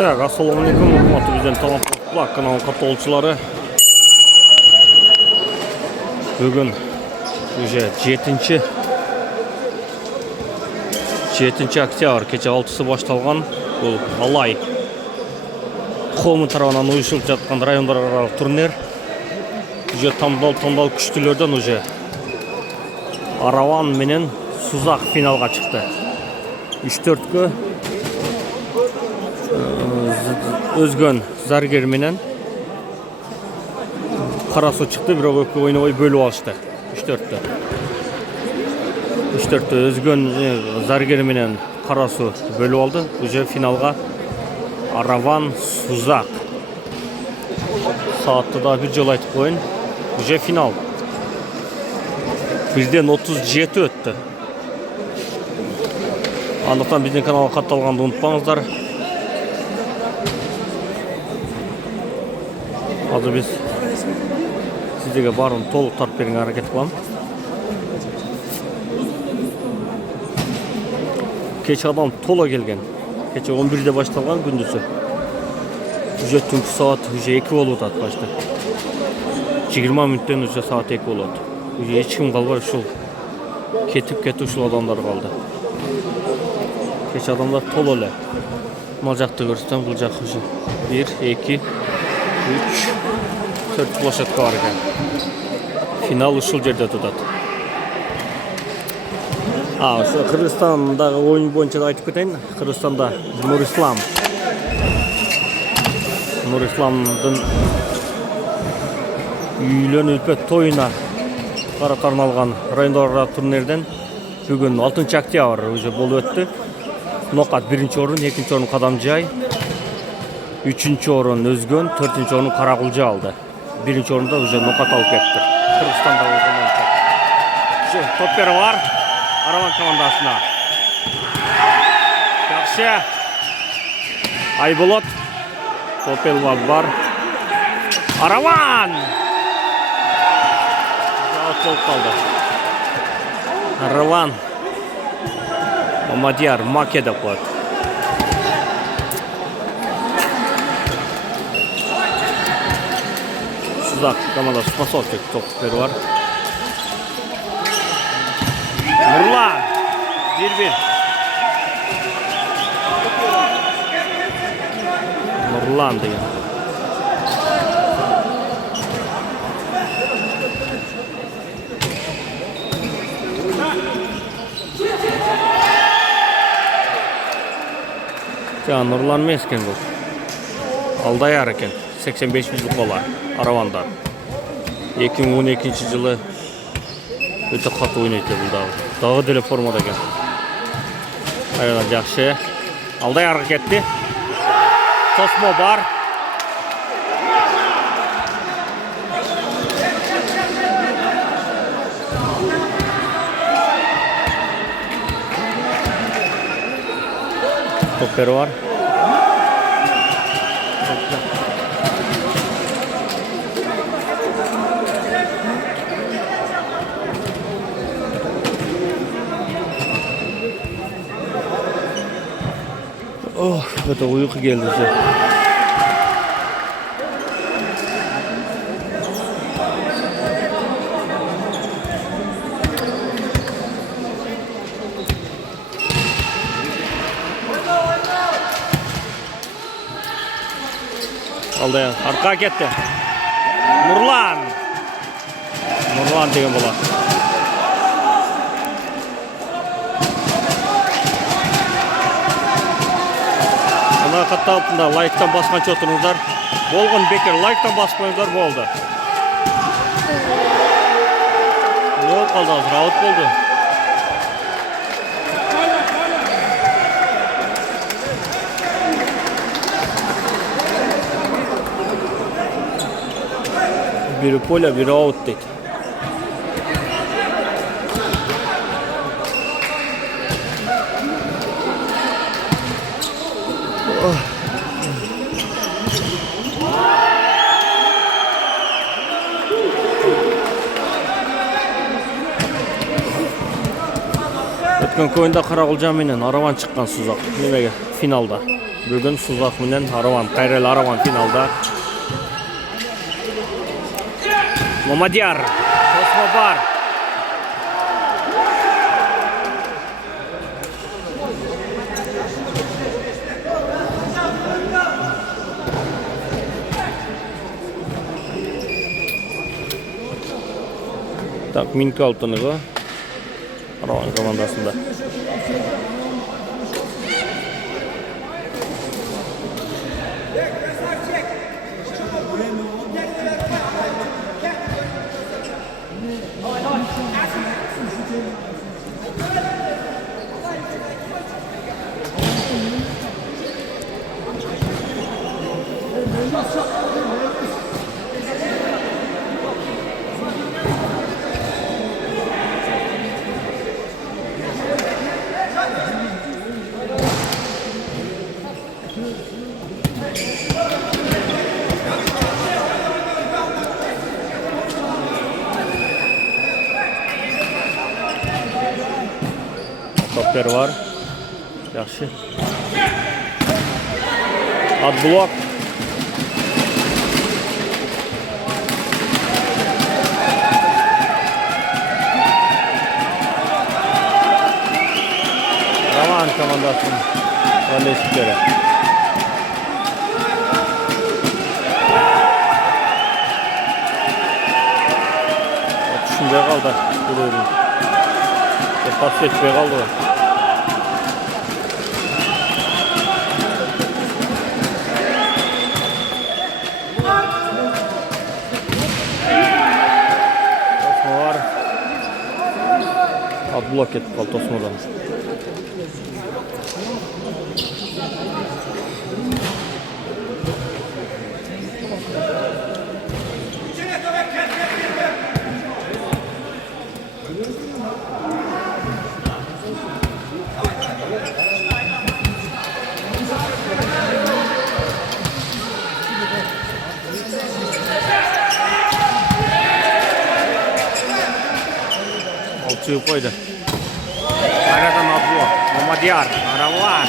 Так, ассалаумалейкум, урматтуу бизден таланттуулар каналынын каттоолчулары. Бүгүн уже 7 октябрь кече 6-сы башталган бул Алай Коому тарабынан уюшулуп жаткан райондар аралык турнир. Уже тандал күчтүүлөрдөн уже Араван менен Сузак финалга чыкты. 3-4кө Өзгөн Заргер менен Карасу чыкты, бирок экөө ойнобой бөлүп алышты. 3-4тө Өзгөн Заргер менен Карасу бөлүп алды. Уже финалга Араван Сузак. Саатты да бир жолу айтып коеюн. Уже финал. 1:37 өттү. Андыктан биздин каналга катталганды унутпаңыздар. Азыр биз сиздерге баарын толук тартып берүүгө аракет кылам. Кеч адам толо келген. Кече 11-де башталган күндүзү. Уже түнкү саат уже 2 болуп атат башта. 20 мүнөттөн уже саат 2 болот. Уже эч ким калбай ушул кетип ушул адамдар калды. Кеч адамдар толо эле. Мал жакты көрсөтөм, бул жак уже 1, 2, 3, 4 площадка бар экен. Финал ушул жерде өтөт. Ошо Кыргызстандагы оюн боюнча да айтып кетейин. Кыргызстанда Нурисламдын үйлөнүү тоюна карата арналган райондар турнирден бүгүн 6 октябрь уже болуп өттү. Нокат 1-орун, 2-орун Кадамжай, 3-орун Өзгөн, 4-орун Каракулжа алды. 1-орунда уже нокат алып кетти. Кыргызстанда болгондо. Уже топпер бар Араван командасына. Жакшы. Айболот. Топпер бар. Араван! Жауап калды. Араван. Мамадияр Маке деп коет. Сузак командасы спасовчик топпер бар. Нурлан 1-1. Нурлан деген. Нурлан эмес экен бул. Алдаяр экен. 85 жыл бола Араванда. 2012-жылы өтө катуу ойнойт бул дагы. Дагы деле формада экен. Айран жакшы. Алдаяр кетти. Тосмо бар. Topper var. Oh, öte uyku geldi size. Aldayan arka ketdi. Nurlan деген bola. Ana katta altında like'tan baskancha oturыңыздар. Болгон бекер лайктан баспаңыздар болду. Yok kaldı azır, out boldu. Biri pola, biri out dedi. Өткөн көйүндө Каракулжа менен Араван чыккан Сузак немеге финалда. Bugün Suzak bilen Aravan, Kayrel Aravan finalda. Mamadiyar, Tosma var. Tak minut altını bu. Aravan komandasında. Toplar var. Yaxşı. Ad blok. Raman komandasının rolleşikleri. Düşünmeye kaldı. Bu oyun. Pas seçmeye kaldı. Blok etip kaldı Osman'dan. Alçığı koydu. Aradan atıyor. Mamadiyar. Aravan.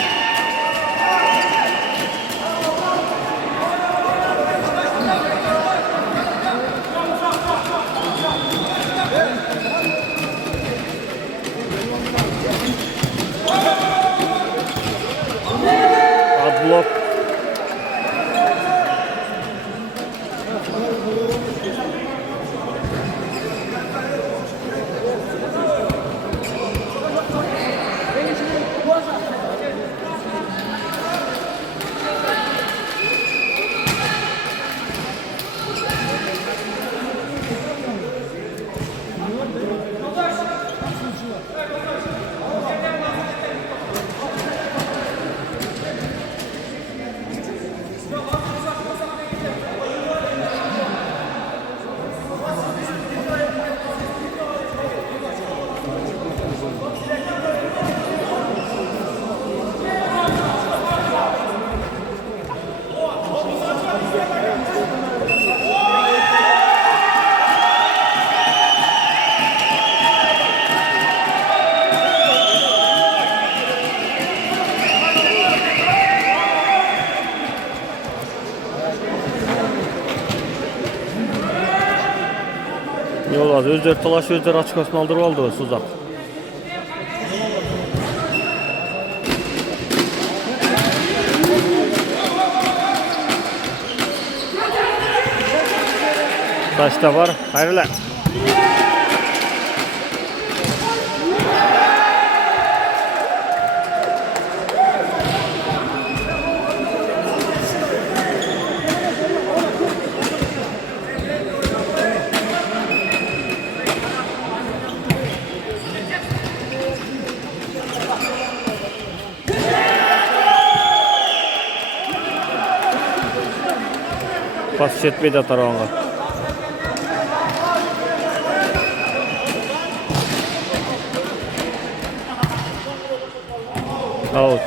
Adblok. Yol az. Özler talaş, özler açıkasını aldırıp aldı Suzak. Taşta var. Hayırlı. Pas etmedi atar ona. Out.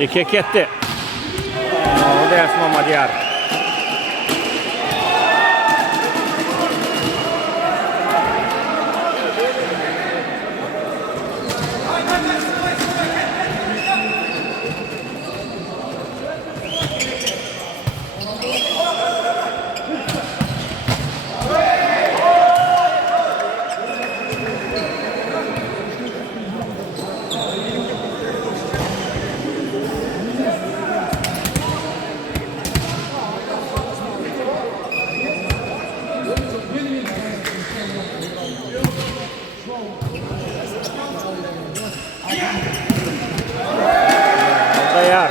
2 ketdi. Молодец, Mamadiyar. Dayar.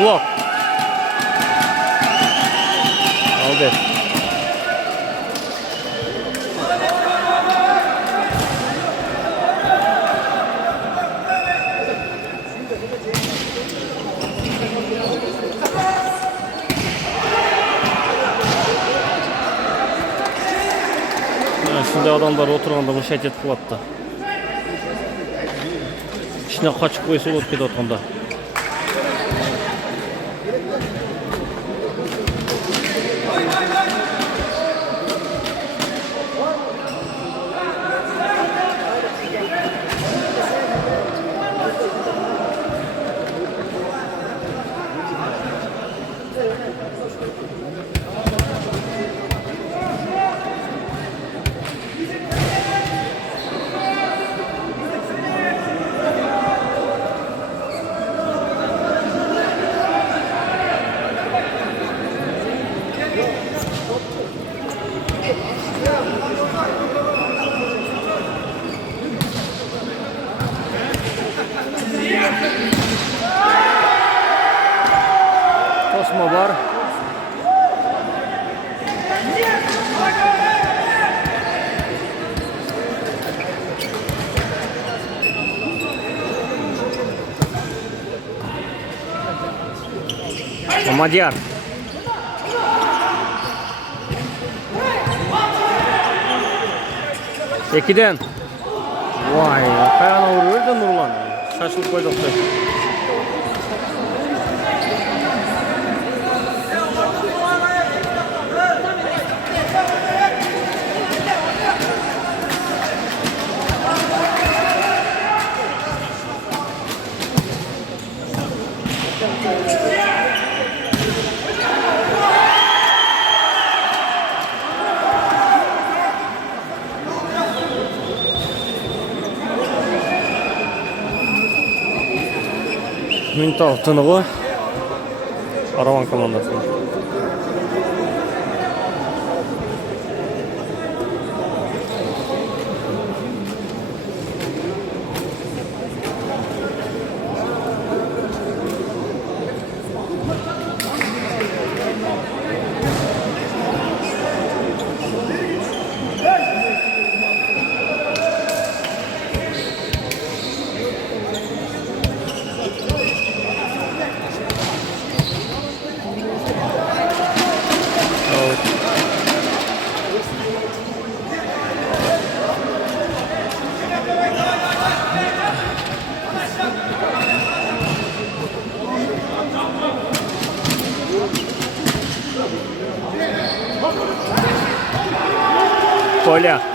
Blok. Aldı. Şimdi adamlar oturganda müşahede kılattı. İçine kaçıp koysa olup ketip atkanda. Tosma var. Mamadiyar. Ekiden. Vay, kayana vuruyor da Nurlan. Şaşılıp koyduk da. Müntal Tınığı Aravan komandası. Коля.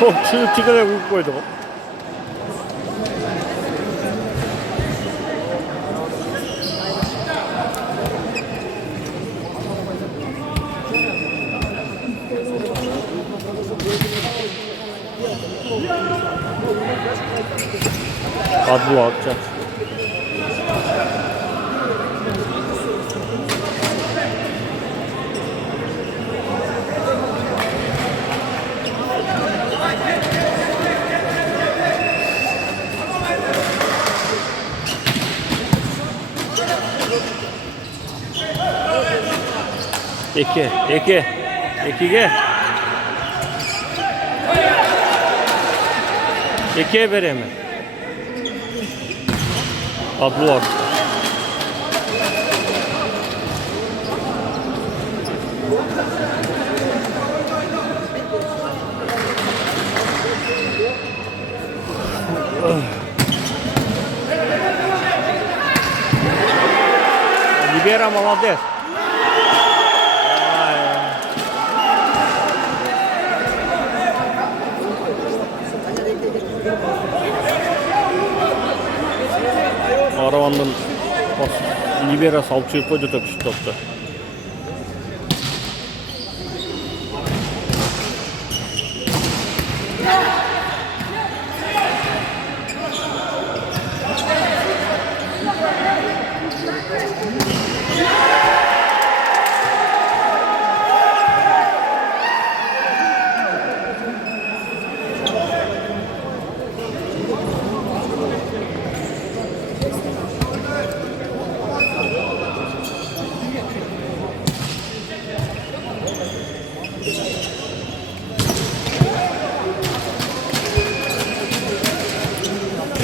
Top çıkara vurup koydu. Adlı atacak. İki gel. İkiye vereyim mi? Ablu var. Libera молодец. Aravanın Libera salып çıkıp koydu top şu topta.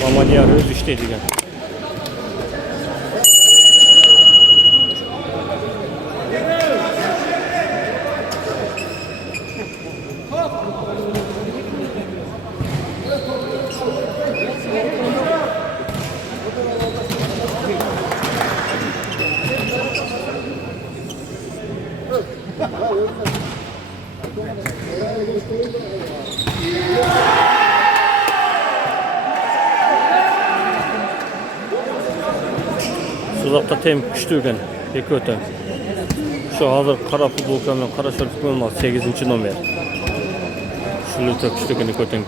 Mamadiya öz işteydi yani. Suzakta tem güçlüyken pek öte. Şu hazır kara futbol kanalından kara şarkı olmaz 8. numara. Şunu da güçlüyken öten.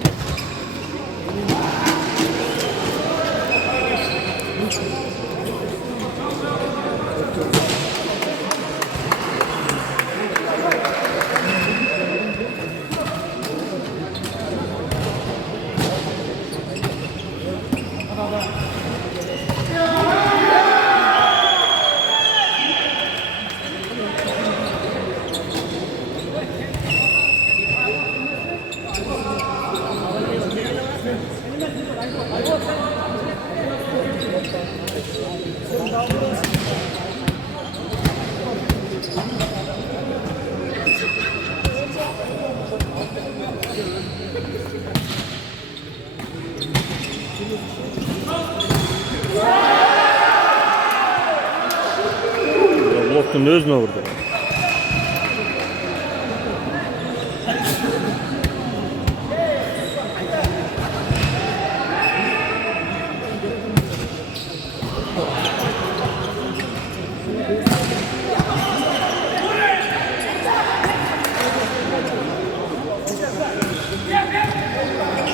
Blok'un özüne vurdu.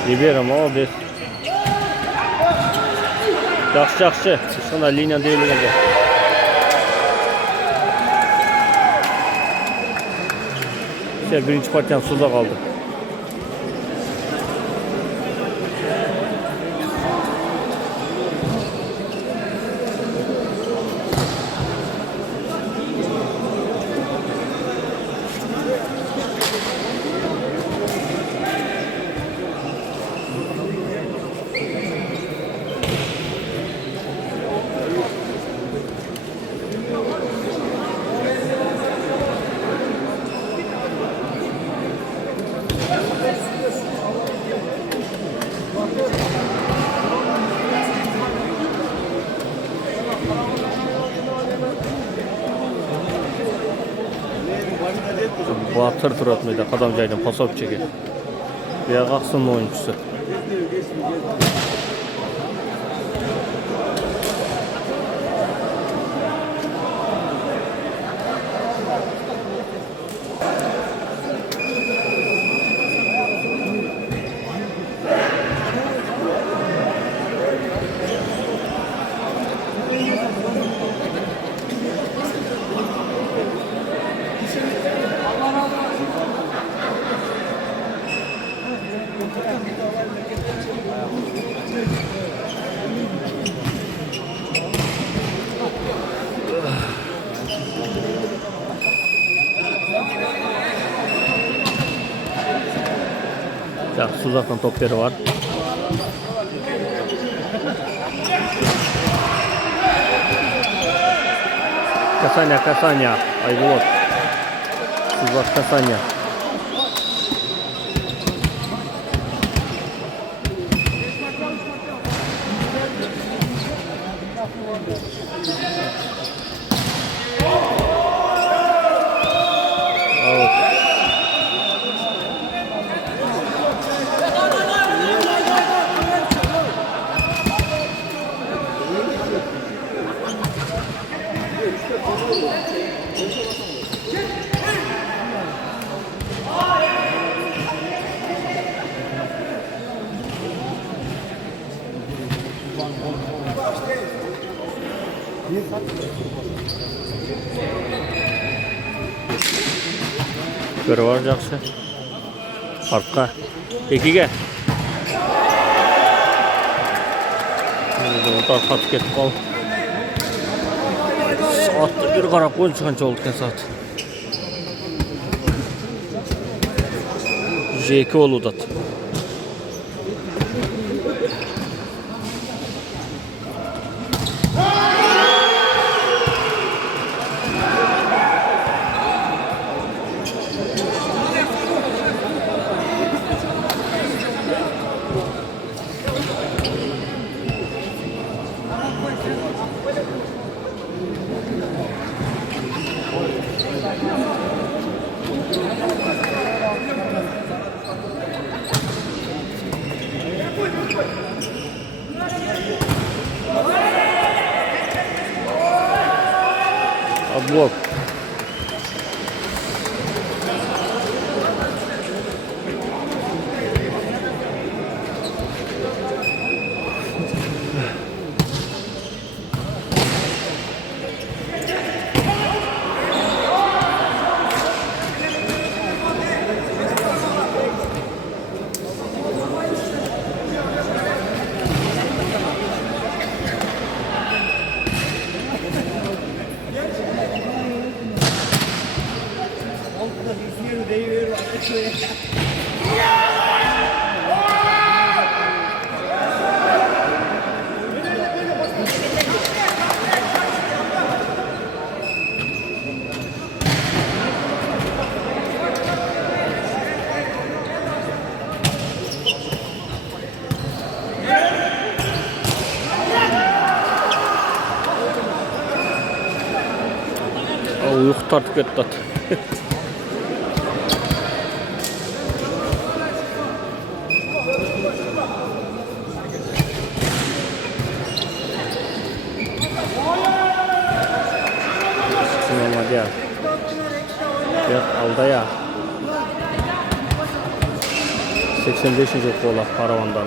Libera молодец. Жақсы. Шына линия дейілгенде. Birinci partiyan suda kaldı. Batır turatmaydı, kadam jaydan pasop çeker. Bir Aksum oyuncusu. Yaxşı uzaktan topları var. Kasanya. Aybulut. Suzak Kasanya. Göre var жақсы. Артқа. Екіге. Отар қатып кетіп қалды. Saatті bir қарап қойыншы қанша oldu екен saat. 2 oldu. Блок. Uyku tartıp ettat. Sinema ya. Ya alda ya. 85. kola Karavandan.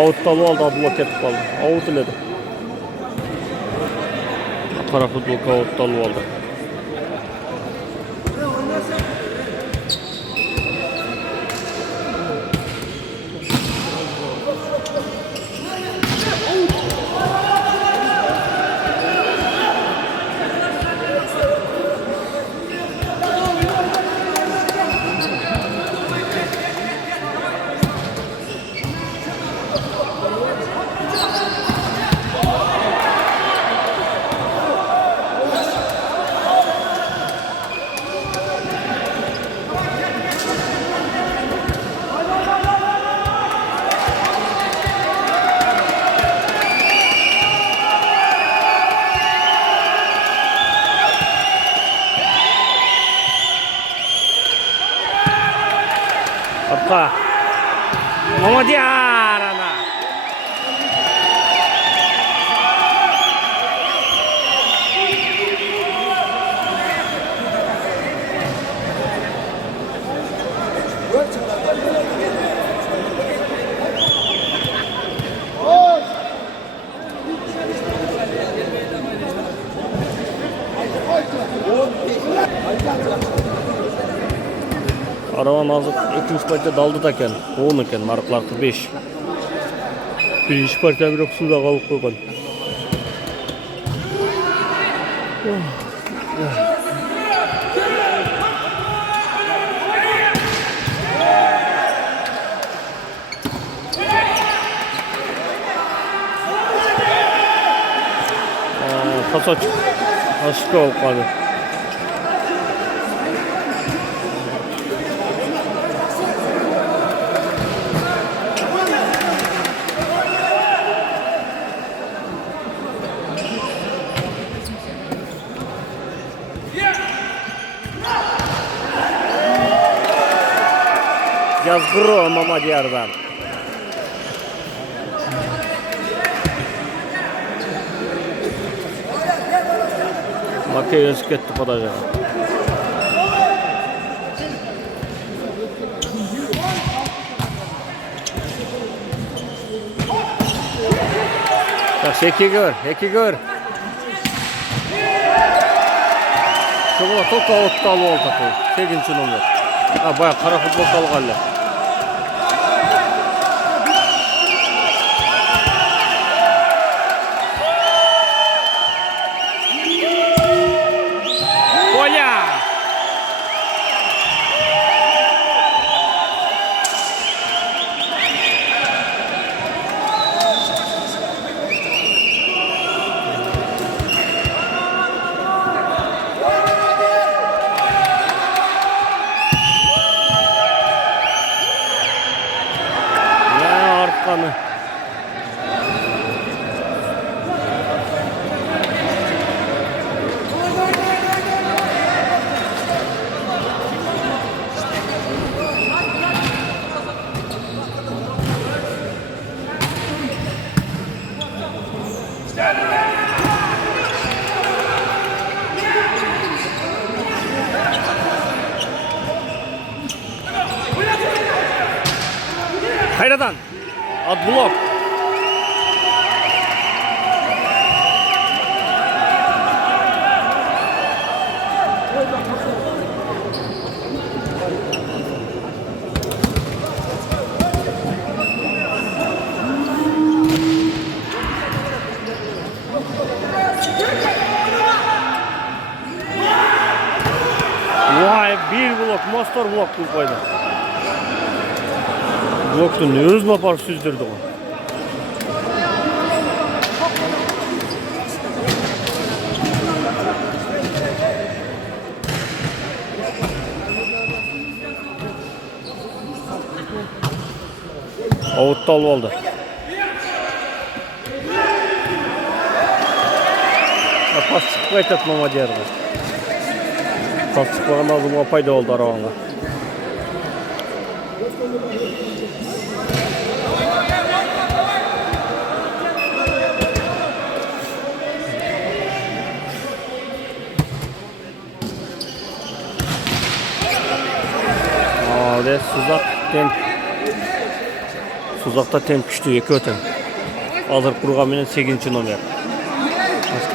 Avutdalı oldu, Abdullah ketip kaldı. Avut iledi. Kara futbolka avutdalı oldu. Arka. Mamadiyar ana. Araban azık ikinci partiya daldı da eken. Oğun eken, marklarkı 5. Birinci partiya bir suda kalıp koygan. Pas açık. Açık olup kaldı. Yazgırı Mamadiyar'dan. Makaya yazık etti padaca. Bak eki gör. Şuna toka ottal oldu takı. 8. numara. Ha baya kara futbol kalgalı. Olha! Arkanı. Hayradan. At blok. Vay bir blok, master blok bu koydu. Bloktu ne yüz napar süzdürdü o. Avuttal oldu. Pas çıkmayı tatmama diyerdi. Pas çıkmadan azıma payda oldu arabana. Ve Suzakta temp düştü 2 öten. Alır kurgamının 8. numara.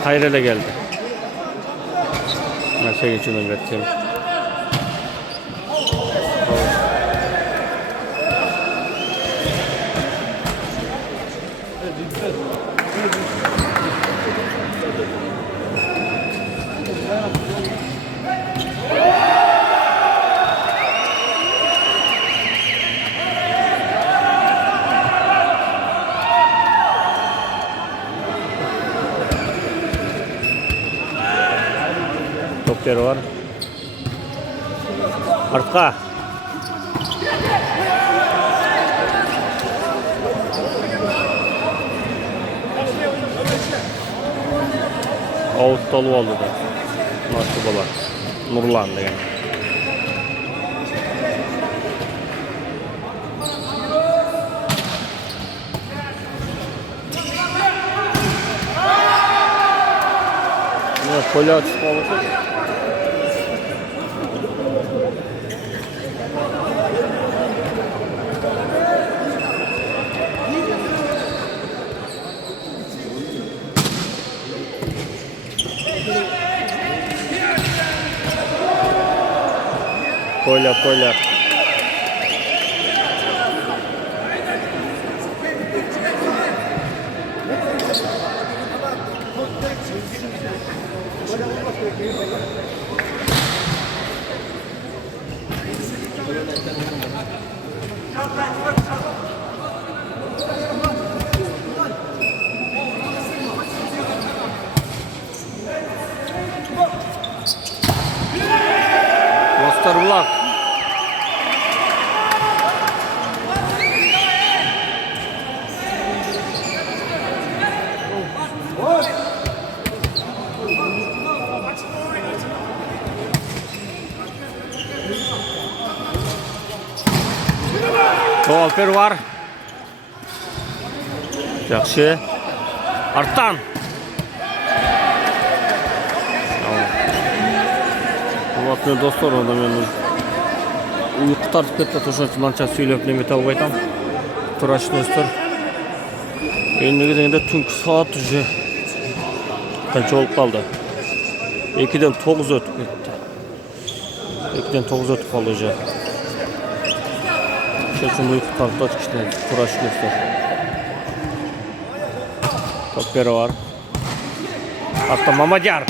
Kayra'yla geldi. 8. numara temp. Doktor var. Arka. Avuttal oldu da. Nasıl baba? Nurlan degan. Kolye açık olacak. Kolye. Master Alper var. Yaxşı. Arttan. Ulatmıyor dostlar, onda men uyku tartib ketdi. To'shancha söylep neme tavib aytam. Turash dostlar. Endi tungi soat уже qancha bo'lib qoldi? 2dan 9 o'tib ketdi. 2dan 9 o'tib qoldi уже. Şöyle uyku tartib o'tishdi. Turash dostlar. Toperi var. Hatta Mamadiyar.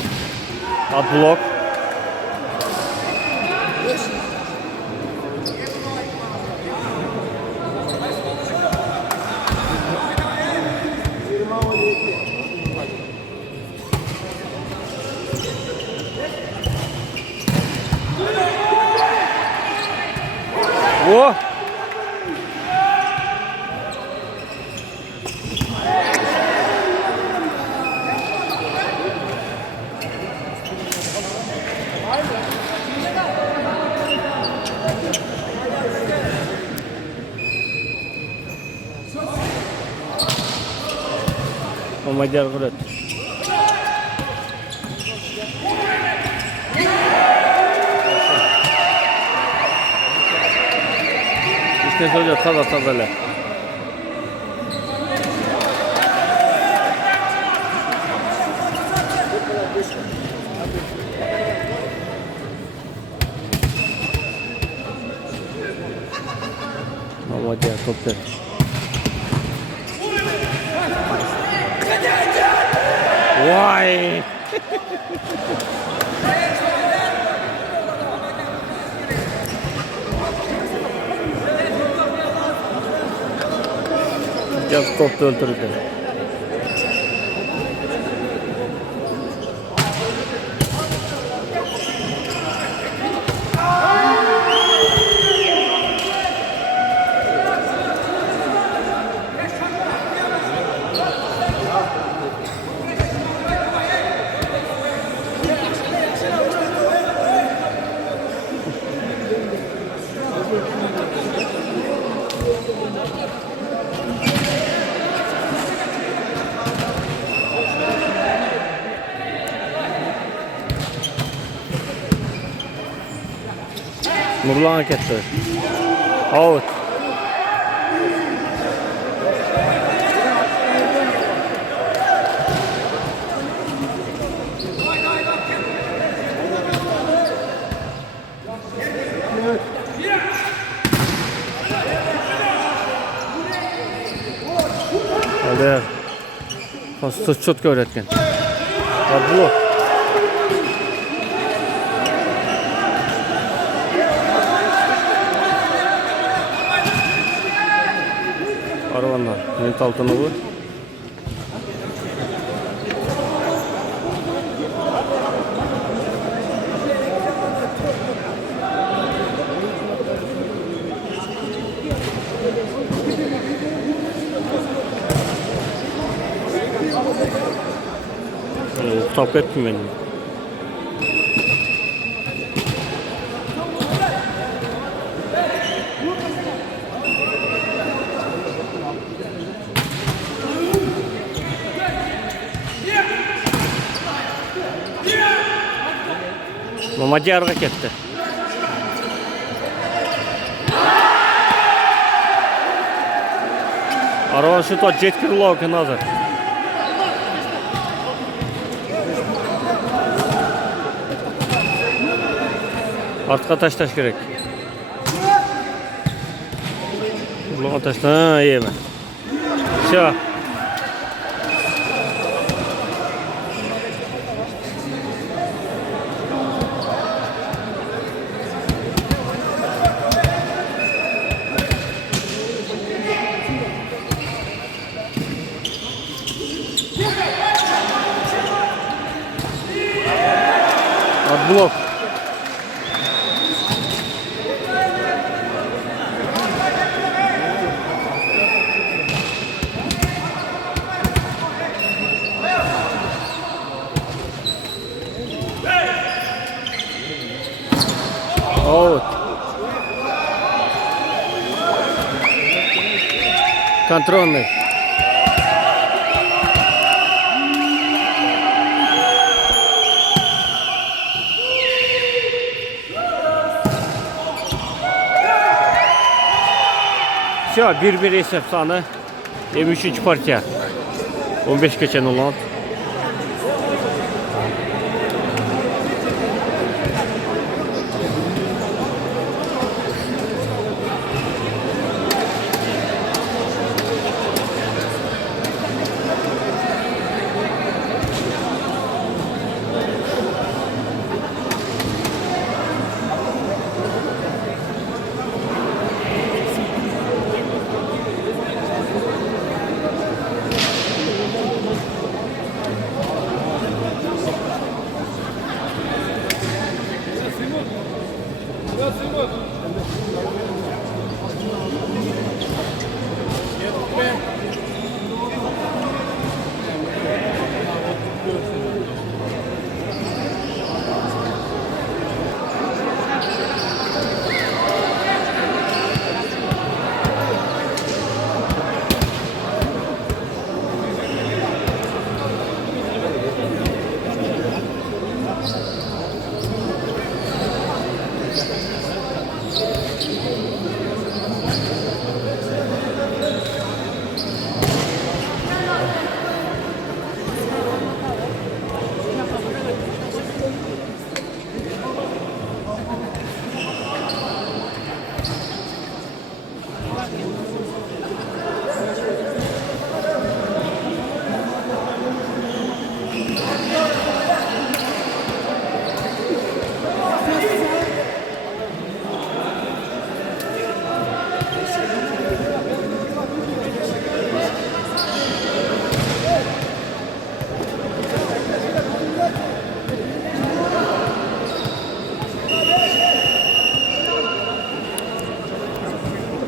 At blok. O. Mamadiyar kurat. İşte söyle taza. Mamadiyar toplar. Vay! Yaz topta öldürdü. Nurlan hareketleri. Out. Hadi. Pasta çok öğretken. Hadi bu. Arabanlar. Mental tanığı. Top ettim benim. Mamadiyarga ketdi. Araban şu ta jetkirlov ekan hozir. Ortga tashlash kerak. Ularga tashla, yema. Shu. Blok. Out. Контрольный. Все, 1-1 esep sanı. 23. partiya. 15 geçen olan.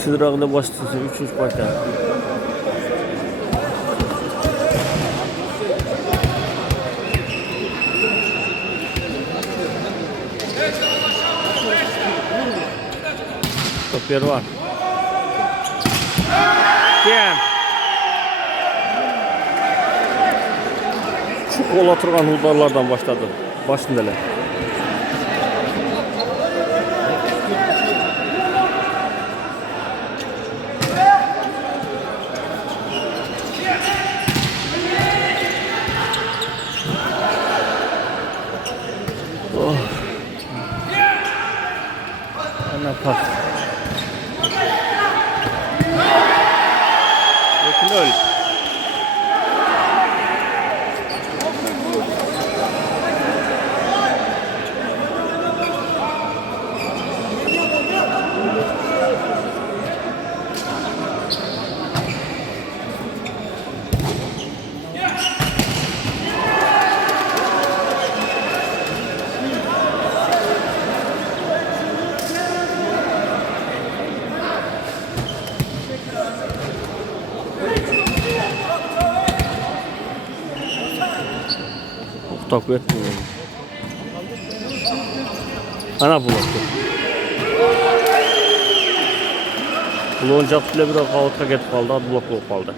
Çılırağında başlasın 300 parça. Top yer var. Gel. Şu kola turgan huldarlardan başladı. Başındalar. Pas. Yakın. Tak etmiyor. Ana bulakta. Bulağın capsıyla biraz kalıtla getip kaldı. Bulak bulup kaldı.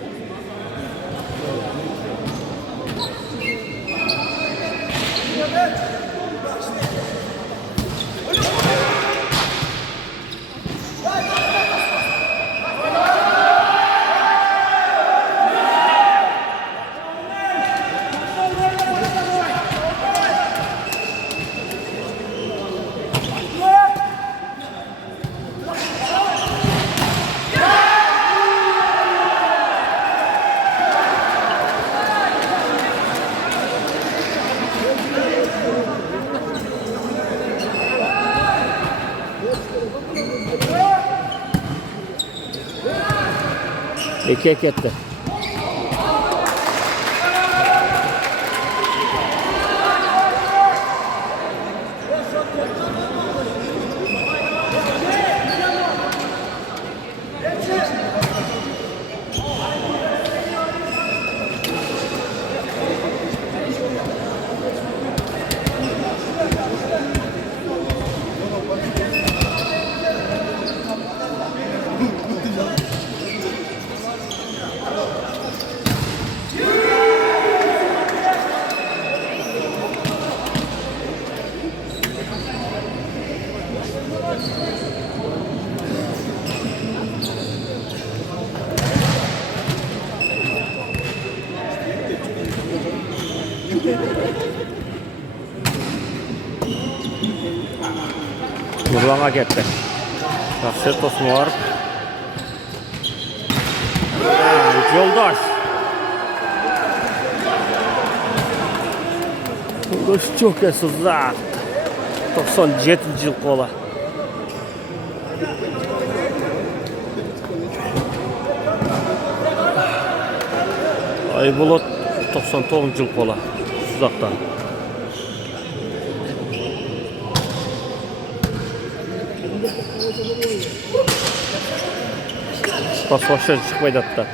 2 etti. Nurlan'a gitti. Sertos mu var? Yoldaş. Yoldaş çok esuzlar. 97 yıl kola. Aybulut 99 yıl kola. Uzaktan. Pas başa çıkmaydı hatta.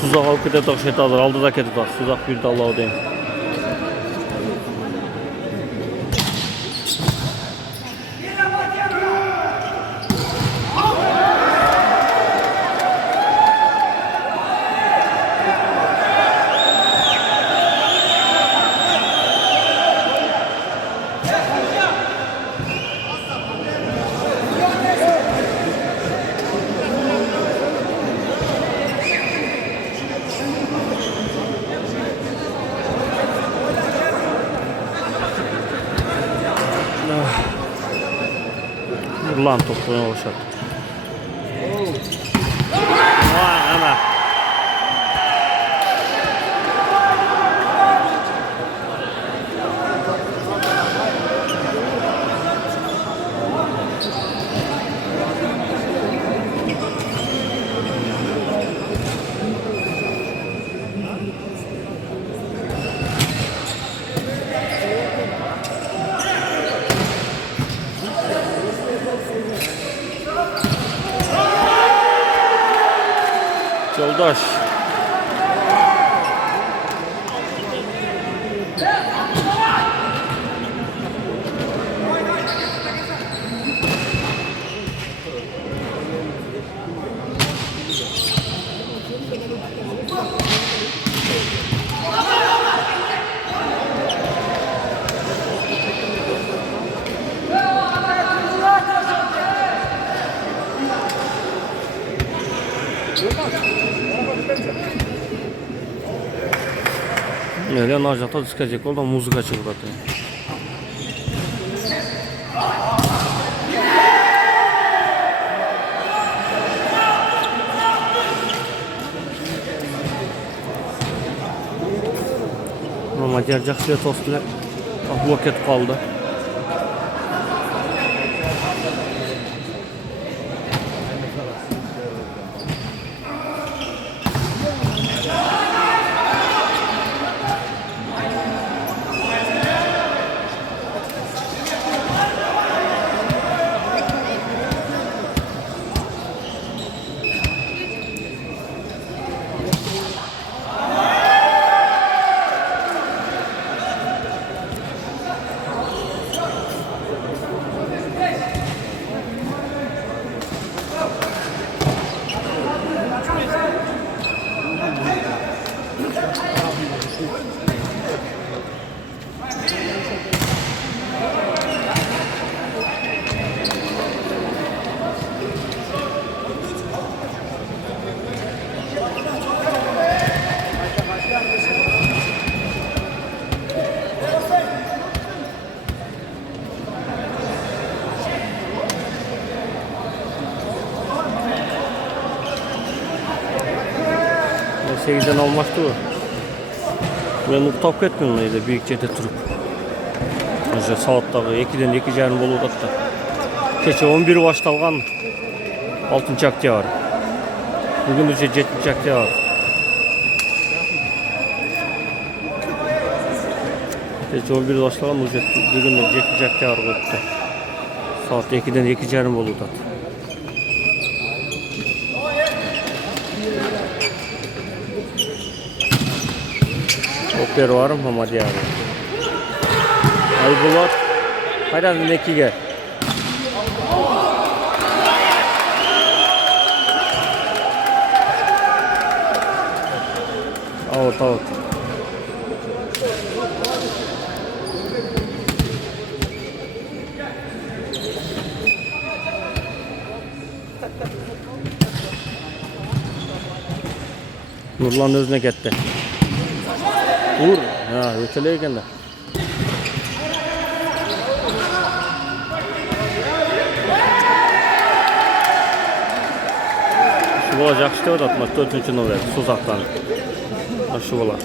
Suzak alıp kete taşıt alır. Aldı da kete taş. Suzak bir de Allah'u deyin. Nurlan topuna boşalt. Vay ana. Yoldaş. Öyle Najat'a çıkacak oradan müzik çıktı. Macar Jaxşıya tostular. Bloket kaldı. Şeyden olmazdı o. Ben uktap ketmiyorum öyle büyük çete turup. Önce saatdağı 2'den 2 yarım bolup da. Keçe 11 baştalgan altın çakçı var. Bugün de 70 çakçı var. Keçe 11 baştalgan bugün de 70 çakçı var koyuptu. Saat 2'den 2 yarım bolup da. Oper varım Hamadi abi. Aybulat. Hayran nekiye. Out. Nurlan özüne gitti. Vur. Ha, öteleyken de. Şu bola жақсы деп атат, 4-ші номер Созақтан. Şu bola.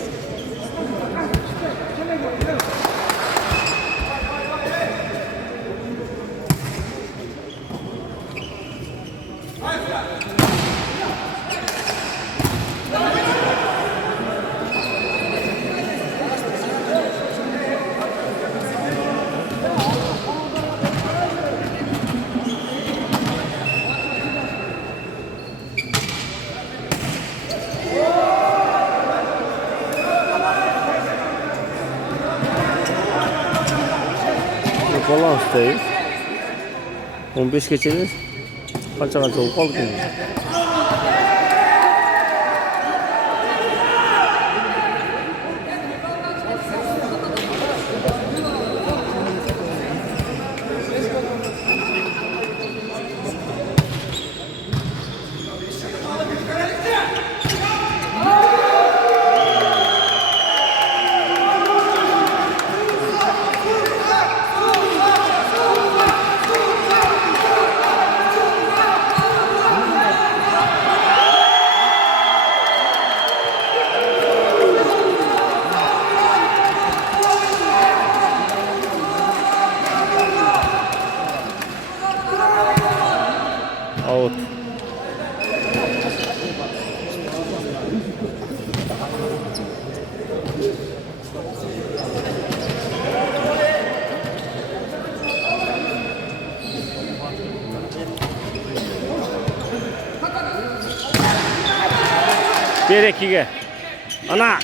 Balanstayız. 15 geçeriz. Kaça olup kaldık mı? Out. Bir ikiye. Ana.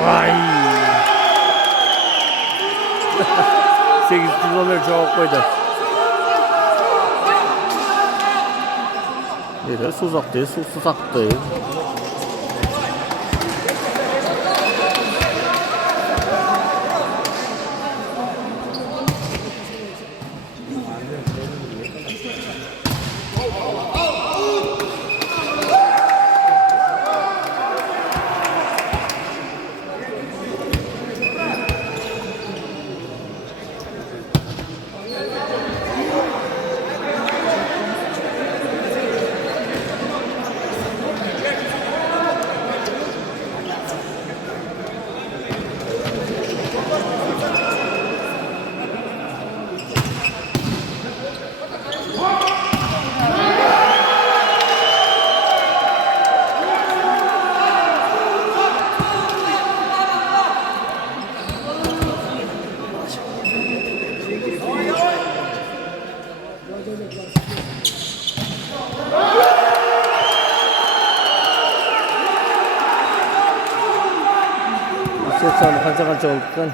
Vay. 8 kilometre cevap koydu. Yine Suzaktayız, Suzaktayız. Sen kaça olduk.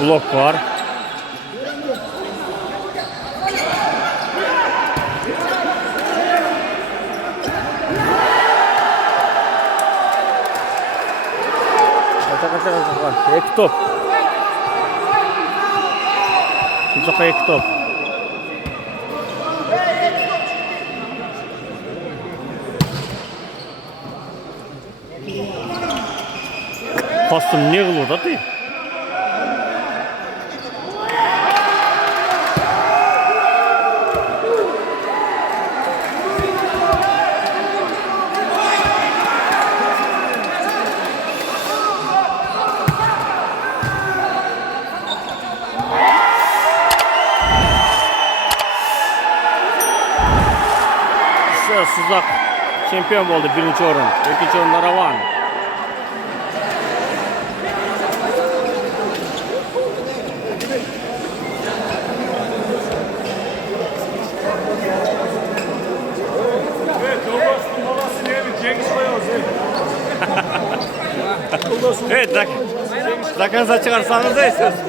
Blok var. Kaça. Ek top. Şurada ek top. Pastım ne kılıyor da değil. Sızak şampiyon oldu birinci orun. İkinci orunlara var. Evet, Yoldaş'ın babası neydi? Cengiz Bayaz. Evet, zaten çıkarsanız da istiyorsunuz.